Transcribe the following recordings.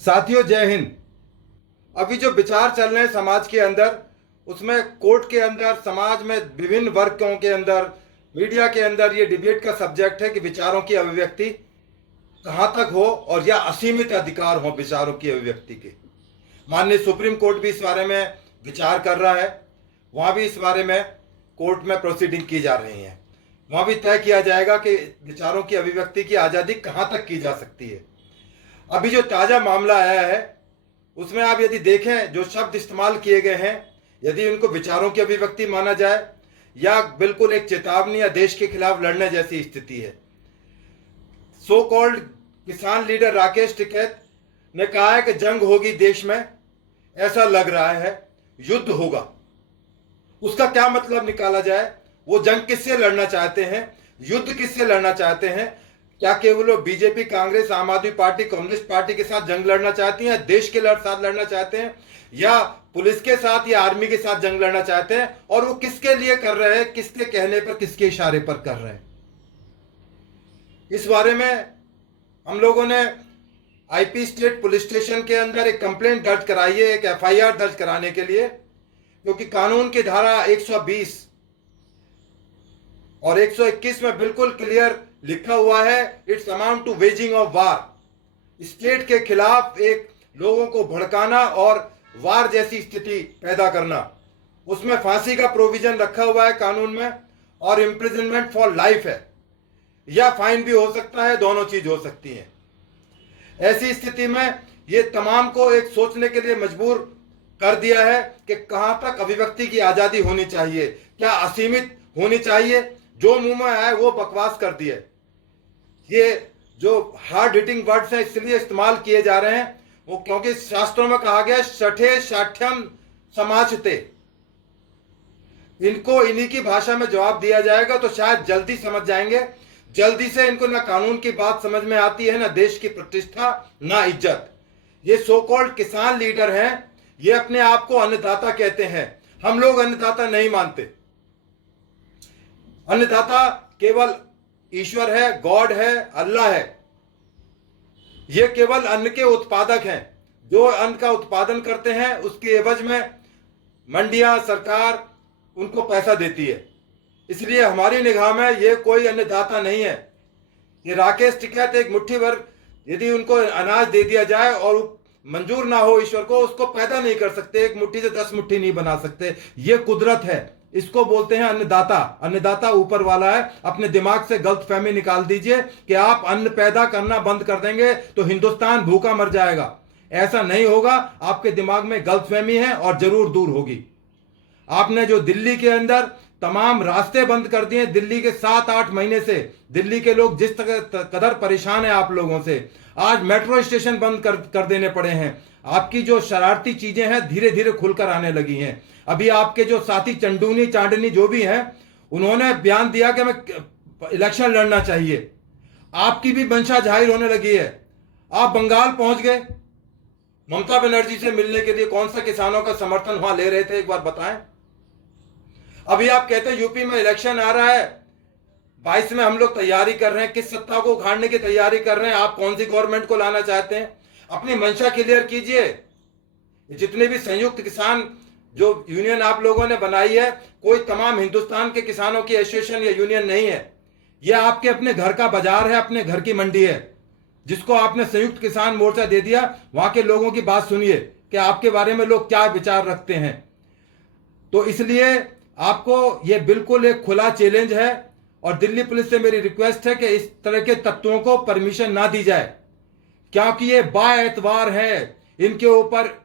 साथियों, जय हिंद। अभी जो विचार चल रहे हैं समाज के अंदर, उसमें कोर्ट के अंदर, समाज में विभिन्न वर्गों के अंदर, मीडिया के अंदर ये डिबेट का सब्जेक्ट है कि विचारों की अभिव्यक्ति कहाँ तक हो और या असीमित अधिकार हो विचारों की अभिव्यक्ति के। माननीय सुप्रीम कोर्ट भी इस बारे में विचार कर रहा है। वहाँ भी इस बारे में कोर्ट में प्रोसीडिंग की जा रही है। वहाँ भी तय किया जाएगा कि विचारों की अभिव्यक्ति की आज़ादी कहाँ तक की जा सकती है। अभी जो ताज़ा मामला आया है उसमें आप यदि देखें, जो शब्द इस्तेमाल किए गए हैं, यदि उनको विचारों की अभिव्यक्ति माना जाए या बिल्कुल एक चेतावनी या देश के खिलाफ लड़ने जैसी स्थिति है। सो कॉल्ड किसान लीडर राकेश टिकैत ने कहा है कि जंग होगी देश में, ऐसा लग रहा है, युद्ध होगा। उसका क्या मतलब निकाला जाए? वो जंग किससे लड़ना चाहते हैं? युद्ध किससे लड़ना चाहते हैं? क्या केवल वो बीजेपी, कांग्रेस, आम आदमी पार्टी, कम्युनिस्ट पार्टी के साथ जंग लड़ना चाहती हैं? देश के साथ लड़ना चाहते हैं या पुलिस के साथ या आर्मी के साथ जंग लड़ना चाहते हैं? और वो किसके लिए कर रहे हैं, किसके कहने पर, किसके इशारे पर कर रहे हैं? इस बारे में हम लोगों ने आईपी स्टेट पुलिस स्टेशन के अंदर एक कंप्लेंट दर्ज कराई है, एक एफआईआर दर्ज कराने के लिए, क्योंकि कानून की धारा 120 और 121 में बिल्कुल क्लियर लिखा हुआ है, it's amount to waging of war. State के खिलाफ एक लोगों को भड़काना और वार जैसी स्थिति पैदा करना, उसमें फांसी का प्रोविजन रखा हुआ है कानून में, और इम्प्रिजनमेंट फॉर लाइफ है, या फाइन भी हो सकता है, दोनों चीज हो सकती है। ऐसी स्थिति में ये तमाम को एक सोचने के लिए मजबूर कर दिया है कि कहां तक अभिव्यक्ति की आजादी होनी चाहिए, क्या असीमित होनी चाहिए? जो मुंह में आए वो बकवास कर दिए। ये जो हार्ड हिटिंग वर्ड्स हैं इसलिए इस्तेमाल किए जा रहे हैं वो क्योंकि शास्त्रों में कहा गया शठे शाठ्यम समाचते। इनको इन्हीं की भाषा में जवाब दिया जाएगा तो शायद जल्दी समझ जाएंगे। जल्दी से इनको ना कानून की बात समझ में आती है, ना देश की प्रतिष्ठा, ना इज्जत। ये सो कॉल्ड किसान लीडर हैं, ये अपने आप को अन्नदाता कहते हैं। हम लोग अन्नदाता नहीं मानते। अन्नदाता केवल ईश्वर है, गॉड है, अल्लाह है। ये केवल अन्न के उत्पादक हैं। जो अन्न का उत्पादन करते हैं उसके एवज में मंडियां, सरकार उनको पैसा देती है। इसलिए हमारी निगाह में ये कोई अन्नदाता नहीं है। ये राकेश टिकैत एक मुट्ठी भर यदि उनको अनाज दे दिया जाए और मंजूर ना हो ईश्वर को, उसको पैदा नहीं कर सकते। एक मुट्ठी से 10 मुट्ठी नहीं बना सकते। ये कुदरत है। इसको बोलते हैं अन्नदाता। अन्नदाता ऊपर वाला है। अपने दिमाग से गलतफहमी निकाल दीजिए कि आप अन्न पैदा करना बंद कर देंगे तो हिंदुस्तान भूखा मर जाएगा। ऐसा नहीं होगा। आपके दिमाग में गलतफहमी है और जरूर दूर होगी। आपने जो दिल्ली के अंदर तमाम रास्ते बंद कर दिए, दिल्ली के 7-8 महीने से दिल्ली के लोग जिस कदर परेशान है आप लोगों से, आज मेट्रो स्टेशन बंद कर देने पड़े हैं। आपकी जो शरारती चीजें हैं धीरे धीरे खुलकर आने लगी हैं। अभी आपके जो साथी चंडूनी चांडनी जो भी हैं, उन्होंने बयान दिया कि हमें इलेक्शन लड़ना चाहिए। आपकी भी मंशा जाहिर होने लगी है। आप बंगाल पहुंच गए ममता बनर्जी से मिलने के लिए। कौन सा किसानों का समर्थन वहां ले रहे थे, एक बार बताएं। अभी आप कहते हैं यूपी में इलेक्शन आ रहा है, 22 में हम लोग तैयारी कर रहे हैं। किस सत्ता को उखाड़ने की तैयारी कर रहे हैं? आप कौन सी गवर्नमेंट को लाना चाहते हैं? अपनी मंशा क्लियर कीजिए। जितने भी संयुक्त किसान जो यूनियन आप लोगों ने बनाई है, कोई तमाम हिंदुस्तान के किसानों की एसोसिएशन या यूनियन नहीं है। यह आपके अपने घर का बाजार है, अपने घर की मंडी है, जिसको आपने संयुक्त किसान मोर्चा दे दिया। वहां के लोगों की बात सुनिए कि आपके बारे में लोग क्या विचार रखते हैं। तो इसलिए आपको यह बिल्कुल एक खुला चैलेंज है और दिल्ली पुलिस से मेरी रिक्वेस्ट है कि इस तरह के तत्वों को परमिशन ना दी जाए, क्योंकि ये बाएतबार है। इनके ऊपर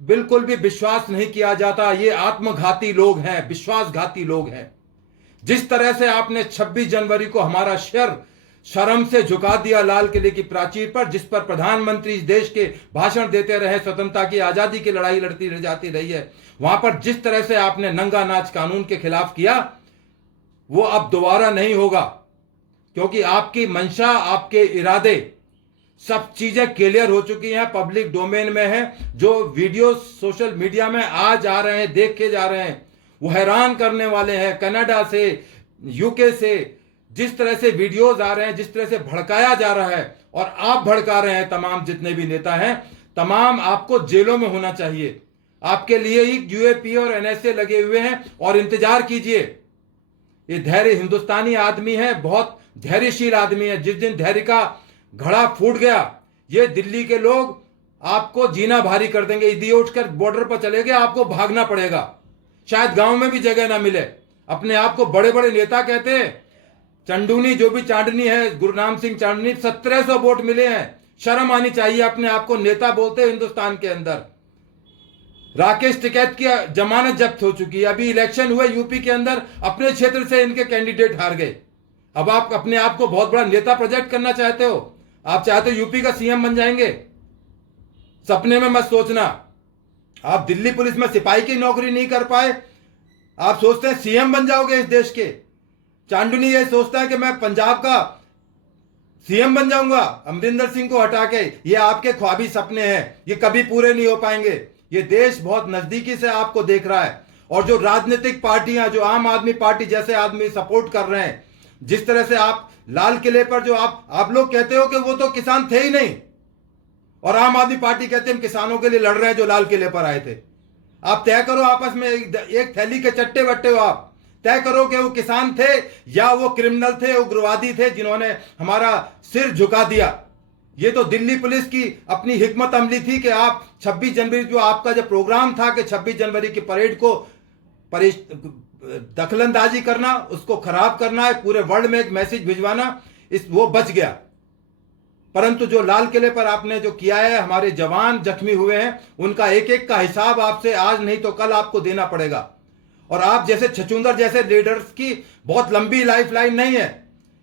बिल्कुल भी विश्वास नहीं किया जाता। ये आत्मघाती लोग हैं, विश्वासघाती लोग हैं। जिस तरह से आपने 26 जनवरी को हमारा शर्म से झुका दिया लाल किले की प्राचीर पर, जिस पर प्रधानमंत्री इस देश के भाषण देते रहे, स्वतंत्रता की, आजादी की लड़ाई लड़ती रह जाती रही है, वहां पर जिस तरह से आपने नंगा नाच कानून के खिलाफ किया, वो अब दोबारा नहीं होगा। क्योंकि आपकी मंशा, आपके इरादे, सब चीजें क्लियर हो चुकी हैं, पब्लिक डोमेन में है। जो वीडियो सोशल मीडिया में आज आ रहे हैं, देखे जा रहे हैं, वो हैरान करने वाले हैं। कनाडा से, यूके से, जिस तरह से वीडियोज आ रहे हैं, जिस तरह से भड़काया जा रहा है, और आप भड़का रहे हैं, तमाम जितने भी नेता हैं, तमाम आपको जेलों में होना चाहिए। आपके लिए ही यूएपी और एनएसए लगे हुए हैं, और इंतजार कीजिए। ये धैर्य हिंदुस्तानी आदमी है, बहुत धैर्यशील आदमी है। जिस दिन धैर्य का घड़ा फूट गया, ये दिल्ली के लोग आपको जीना भारी कर देंगे। यदि उठकर बॉर्डर पर चले गए, आपको भागना पड़ेगा, शायद गांव में भी जगह ना मिले। अपने आप को बड़े बड़े नेता कहते हैं। चंडूनी, जो भी चांदनी है, गुरनाम सिंह चांदनी, 1700 वोट मिले हैं। शर्म आनी चाहिए, अपने आप को नेता बोलते हैं हिंदुस्तान के अंदर। राकेश टिकैत की जमानत जब्त हो चुकी है। अभी इलेक्शन हुए यूपी के अंदर, अपने क्षेत्र से इनके कैंडिडेट हार गए। अब आप अपने आप को बहुत बड़ा नेता प्रोजेक्ट करना चाहते हो? आप चाहते हो यूपी का सीएम बन जाएंगे? सपने में मत सोचना। आप दिल्ली पुलिस में सिपाही की नौकरी नहीं कर पाए, आप सोचते हैं सीएम बन जाओगे इस देश के। चांदनी ये सोचता है कि मैं पंजाब का सीएम बन जाऊंगा अमरिंदर सिंह को हटा के। ये आपके ख्वाबी सपने हैं, ये कभी पूरे नहीं हो पाएंगे। ये देश बहुत नजदीकी से आपको देख रहा है, और जो राजनीतिक पार्टियां, जो आम आदमी पार्टी जैसे आदमी सपोर्ट कर रहे हैं, जिस तरह से आप लाल किले पर जो आप लोग कहते हो कि वो तो किसान थे ही नहीं, और आम आदमी पार्टी कहते हैं हम किसानों के लिए लड़ रहे हैं जो लाल किले पर आए थे। आप तय करो आपस में, एक थैली के चट्टे बट्टे हो। आप तय करो कि वो किसान थे या वो क्रिमिनल थे, उग्रवादी थे जिन्होंने हमारा सिर झुका दिया। ये तो दिल्ली पुलिस की अपनी हिकमत अमली थी कि आप 26 जनवरी, जो आपका जो प्रोग्राम था कि 26 जनवरी की परेड को दखलंदाजी करना, उसको खराब करना है, पूरे वर्ल्ड में एक मैसेज भिजवाना, वो बच गया। परंतु जो लाल किले पर आपने जो किया है, हमारे जवान जख्मी हुए हैं, उनका एक एक का हिसाब आपसे आज नहीं तो कल आपको देना पड़ेगा। और आप जैसे छछूंदर जैसे लीडर्स की बहुत लंबी लाइफ लाइन नहीं है।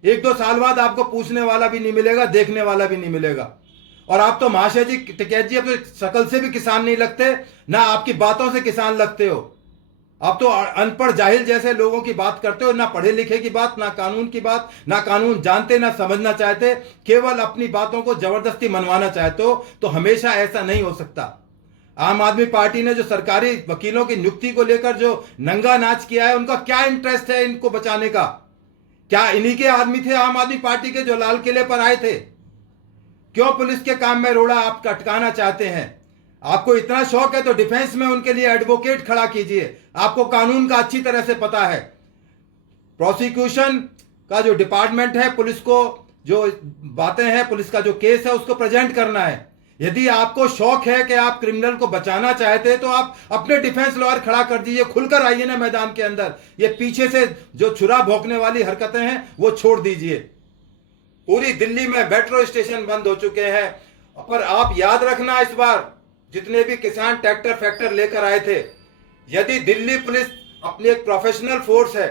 1-2 साल बाद आपको पूछने वाला भी नहीं मिलेगा, देखने वाला भी नहीं मिलेगा। और आप तो महाशय जी, टिकैत जी, अब तो शक्ल से भी किसान नहीं लगते, ना आपकी बातों से किसान लगते हो। आप तो अनपढ़ जाहिल जैसे लोगों की बात करते हो, ना पढ़े लिखे की बात, ना कानून की बात, ना कानून जानते, ना समझना चाहते, केवल अपनी बातों को जबरदस्ती मनवाना चाहते हो। तो हमेशा ऐसा नहीं हो सकता। आम आदमी पार्टी ने जो सरकारी वकीलों की नियुक्ति को लेकर जो नंगा नाच किया है, उनका क्या इंटरेस्ट है इनको बचाने का? क्या इन्हीं के आदमी थे आम आदमी पार्टी के जो लाल किले पर आए थे? क्यों पुलिस के काम में रोड़ा आप अटकाना चाहते हैं? आपको इतना शौक है तो डिफेंस में उनके लिए एडवोकेट खड़ा कीजिए। आपको कानून का अच्छी तरह से पता है। प्रोसिक्यूशन का जो डिपार्टमेंट है, पुलिस को जो बातें हैं, पुलिस का जो केस है, उसको प्रेजेंट करना है। यदि आपको शौक है कि आप क्रिमिनल को बचाना चाहते हैं, तो आप अपने डिफेंस लॉयर खड़ा कर दीजिए, खुलकर आइए ना मैदान के अंदर। ये पीछे से जो छुरा भोंकने वाली हरकतें हैं वो छोड़ दीजिए। पूरी दिल्ली में मेट्रो स्टेशन बंद हो चुके हैं, पर आप याद रखना, इस बार जितने भी किसान ट्रैक्टर फैक्टर लेकर आए थे, यदि दिल्ली पुलिस अपनी एक प्रोफेशनल फोर्स है,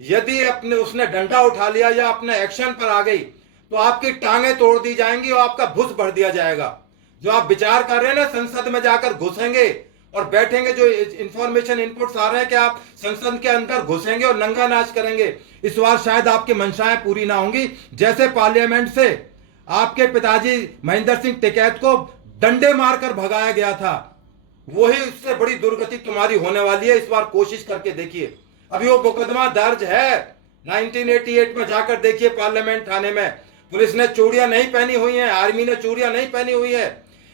यदि अपने उसने डंडा उठा लिया या अपने एक्शन पर आ गई, तो आपकी टांगें तोड़ दी जाएंगी और आपका भुस भर दिया जाएगा। जो आप विचार कर रहे हैं ना, संसद में जाकर घुसेंगे और बैठेंगे, जो इंफॉर्मेशन इनपुट्स आ रहे हैं कि आप संसद के अंदर घुसेंगे और नंगा नाच करेंगे, इस बार शायद आपकी मंशाएं पूरी ना होंगी। जैसे पार्लियामेंट से आपके पिताजी महेंद्र सिंह टिकैत को डंडे मारकर भगाया गया था, वही उससे बड़ी दुर्गति तुम्हारी होने वाली है। इस बार कोशिश करके देखिए। अभी वो मुकदमा दर्ज है 1988 में, जाकर देखिए पार्लियामेंट थाने में। पुलिस ने चूड़ियां नहीं पहनी हुई हैं, आर्मी ने चूड़ियां नहीं पहनी हुई है।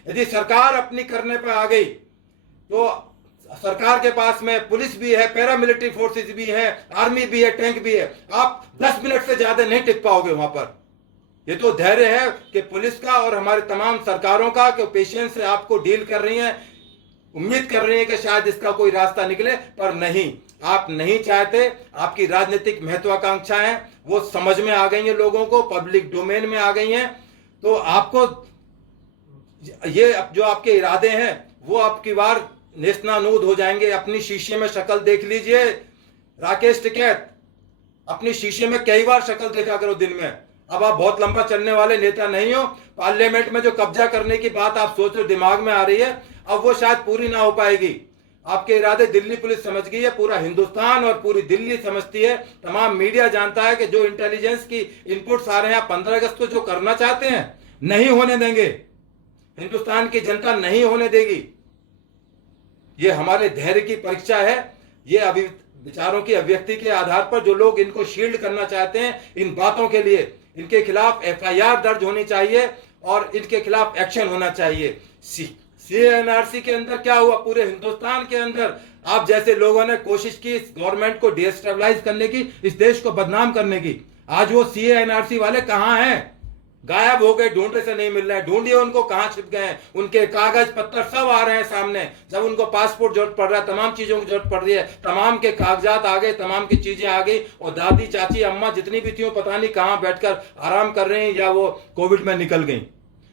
यदि सरकार अपनी करने पर आ गई, तो सरकार के पास में पुलिस भी है, पैरामिलिट्री फोर्सेस भी है, आर्मी भी है, टैंक भी है। आप 10 मिनट से ज्यादा नहीं टिक पाओगे वहां पर। ये तो धैर्य है कि पुलिस का और हमारे तमाम सरकारों का, कि पेशेंस से आपको डील कर रही हैं, उम्मीद कर रही है कि शायद इसका कोई रास्ता निकले, पर नहीं। आप नहीं चाहते। आपकी राजनीतिक महत्वाकांक्षाएं वो समझ में आ गई हैं लोगों को, पब्लिक डोमेन में आ गई हैं। तो आपको ये जो आपके इरादे हैं वो आपकी बार नेस्तनाबूद हो जाएंगे। अपनी शीशे में शक्ल देख लीजिए। राकेश टिकैत, अपनी शीशे में कई बार शक्ल देखा करो दिन में। अब आप बहुत लंबा चलने वाले नेता नहीं हो। पार्लियामेंट में जो कब्जा करने की बात आप सोच रहे दिमाग में आ रही है, अब वो शायद पूरी ना हो पाएगी। आपके इरादे दिल्ली पुलिस समझ गई है, पूरा हिंदुस्तान और पूरी दिल्ली समझती है, तमाम मीडिया जानता है कि जो इंटेलिजेंस की इनपुट्स आ रहे हैं, आप 15 अगस्त को जो करना चाहते हैं नहीं होने देंगे। हिंदुस्तान की जनता नहीं होने देगी। ये हमारे धैर्य की परीक्षा है। ये अभी विचारों की अभिव्यक्ति के आधार पर जो लोग इनको शील्ड करना चाहते हैं, इन बातों के लिए इनके खिलाफ एफआईआर दर्ज होनी चाहिए और इनके खिलाफ एक्शन होना चाहिए। सीएनआरसी के अंदर क्या हुआ, पूरे हिंदुस्तान के अंदर आप जैसे लोगों ने कोशिश की इस गवर्नमेंट को डिस्टेबलाइज करने की, इस देश को बदनाम करने की। आज वो सीएनआरसी वाले कहां हैं? गायब हो गए, ढूंढने से नहीं मिल रहे हैं। ढूंढिए उनको, कहां छिप गए हैं। उनके कागज पत्तर सब आ रहे हैं सामने। जब उनको पासपोर्ट जरूरत पड़ रहा है, तमाम चीजों की जरूरत पड़ रही है, तमाम के कागजात आ गए, तमाम की चीजें आ गई, और दादी चाची अम्मा जितनी भी थी पता नहीं कहां बैठकर आराम कर रहे हैं या वो कोविड में निकल गई।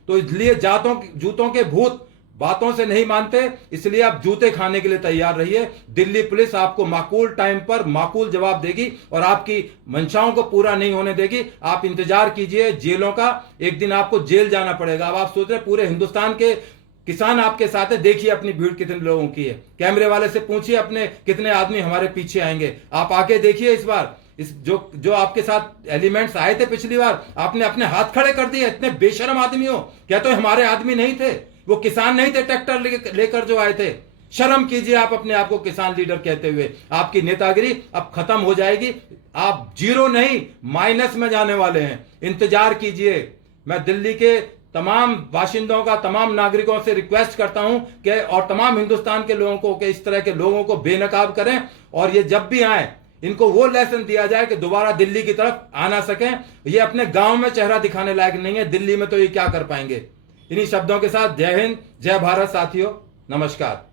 तो इसलिए जूतों के भूत बातों से नहीं मानते, इसलिए आप जूते खाने के लिए तैयार रहिए। दिल्ली पुलिस आपको माकूल टाइम पर माकूल जवाब देगी और आपकी मंशाओं को पूरा नहीं होने देगी। आप इंतजार कीजिए जेलों का, एक दिन आपको जेल जाना पड़ेगा। अब आप सोच रहे पूरे हिंदुस्तान के किसान आपके साथ है, देखिए अपनी भीड़ कितने लोगों की है। कैमरे वाले से पूछिए अपने कितने आदमी हमारे पीछे आएंगे। आप आके देखिए इस बार, इस जो आपके साथ एलिमेंट्स आए थे पिछली बार, आपने अपने हाथ खड़े कर दिए। इतने बेशरम आदमी हो, क्या तो हमारे आदमी नहीं थे, वो किसान नहीं थे ट्रैक्टर लेकर जो आए थे। शर्म कीजिए आप अपने आप को किसान लीडर कहते हुए। आपकी नेतागिरी अब खत्म हो जाएगी। आप जीरो नहीं माइनस में जाने वाले हैं, इंतजार कीजिए। मैं दिल्ली के तमाम बाशिंदों का, तमाम नागरिकों से रिक्वेस्ट करता हूं कि और तमाम हिंदुस्तान के लोगों को कि इस तरह के लोगों को बेनकाब करें, और ये जब भी आए इनको वो लेसन दिया जाए कि दोबारा दिल्ली की तरफ आ ना सकें। ये अपने गांव में चेहरा दिखाने लायक नहीं है, दिल्ली में तो ये क्या कर पाएंगे। इन्हीं शब्दों के साथ जय हिंद, जय भारत साथियों, नमस्कार।